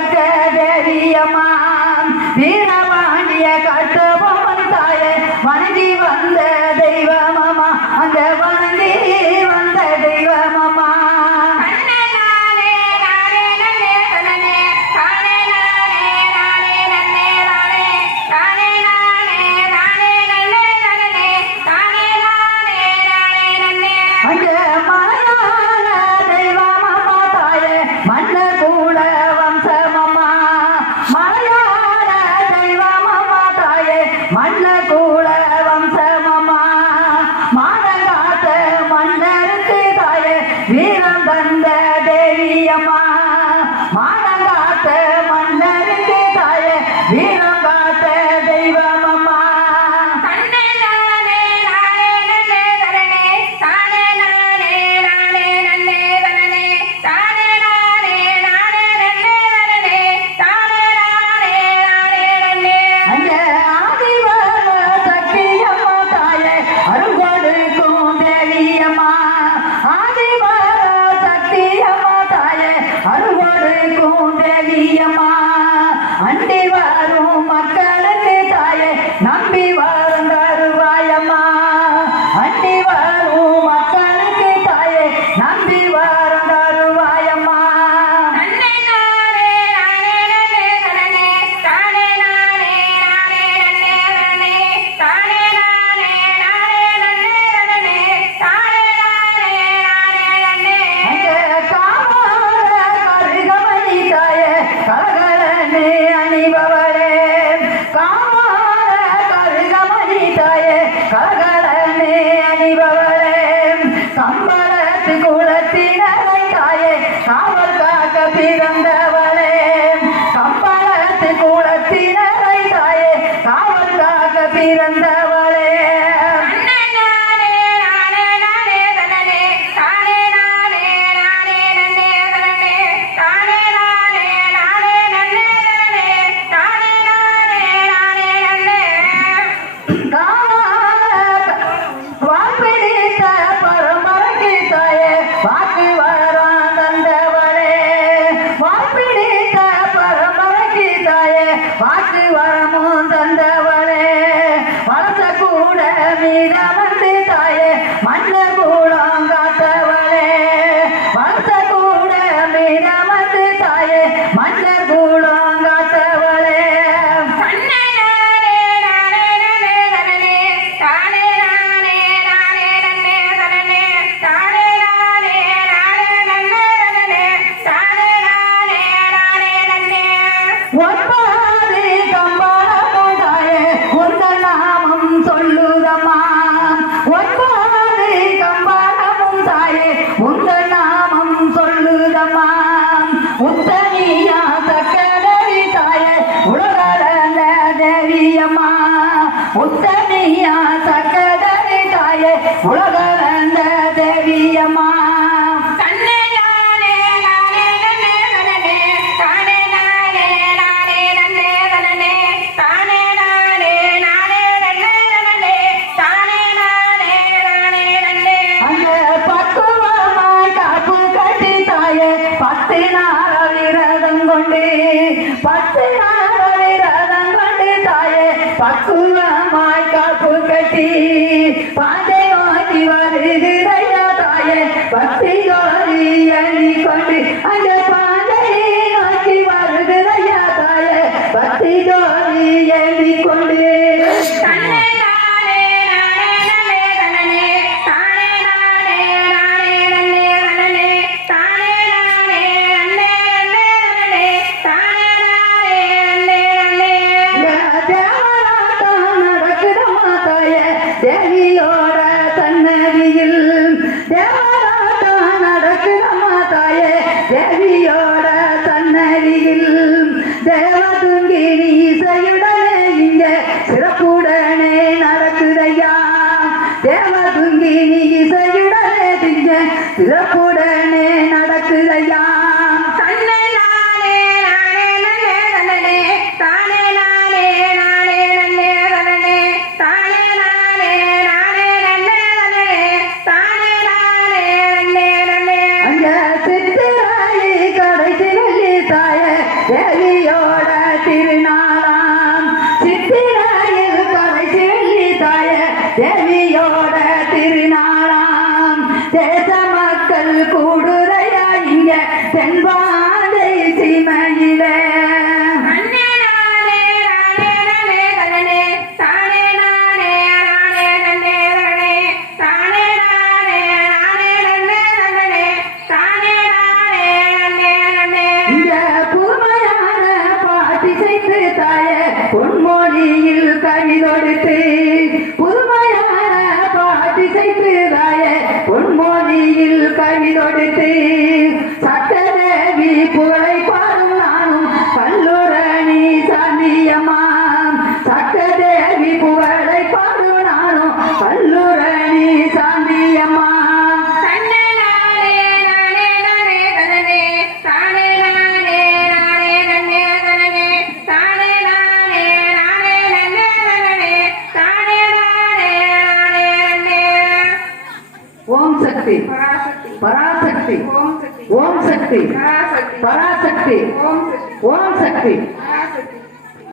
தக்க தேவியம்மா வீரபாண்டிய கட்டபொம்மன் தாயே வணங்கி வந்த தெய்வமம்மா அந்த வணங்கி வந்த தெய்வமம்மா வீரம் வந்த தேவியம்மா மானங்காத்த மன்னருக்கு தாயே வீரம் காத்த தெய்வமம்மா அண்டி வரும் மக்களுக்கு தாயே நம்பி வரும் தருவாயம்மா அண்டி வரும் மக்களுக்கு தாயே நம்பி வரும் தருவாயம்மா அணிபவளே காமார கருகமணி தாயே கரகடனே அணிபவளே கம்பளத்து குலத்தினரை தாயே காவல் காக்க பிறந்தவளே கம்பளத்து குலத்தினரை தாயே காவல் காக்க பிறந்தவளே வாக்கு வரம் தந்தவளே வாப்பிடித்த பரம்பரைக்கு தாயே வாக்கு வரமும் தந்தவளே வளர்த்த கூட மீதமந்து தாயே மன்னர் கூடம் காத்தவளே வளர்த்த கூட மீதமந்து தாயே மன்னர் கூடம் காத்தவளே ஒன்பது கம்பளமும் தாயே உந்தன் நாமம் சொல்லுதம்மா ஒன்பது கம்பளமும் தாயே உந்தன் நாமம் சொல்லுதம்மா உத்தனியா தக்கதவி தாயே உலகளந்த தேவியம்மா உத்தனியா தக்கதவி தாயே உலகளந்த தேவியம்மா பத்து நாள் விரதம் கொண்டு தாயே பக்குவமாய் காப்பு கட்டி பாதை வாங்கி வருகிறையா தாயே பக்தி கோரி எண்ணி கொண்டு அந்த பாதை நோக்கி வருகிறையா தாயே பக்தி கோரி எண்ணி கொண்டு தேவியோட தன்னதியில் தேவராட்டம் நடக்குதம்மா தாயே தேவியோட தன்னதியில் தேவதுங்கிரி இசையுடனே இங்க சிறப்புடனே நடக்குதையா தேவதுங்கிரி இசையுடனே இங்க சிறப்புடனே நடக்குதையா Yeah. பாடல் கூடுதையா இங்க தென்பாதை சீமையிலே பொன்மொழியில் கவிதொடுத்து புதுமையான பாட்டி செய்தாய பொன்மொழியில் கவிதொடுத்து சட்டதேவி புகழை பாடும் நானும் கல்லுரணி சாந்தியம்மா சட்டதேவி புகழை பாடும் நானும் கல்லுரணி சாந்தியம்மா ஓம் சக்தி பராசக்தி ஓம் சக்தி பராசக்தி ஓம் சக்தி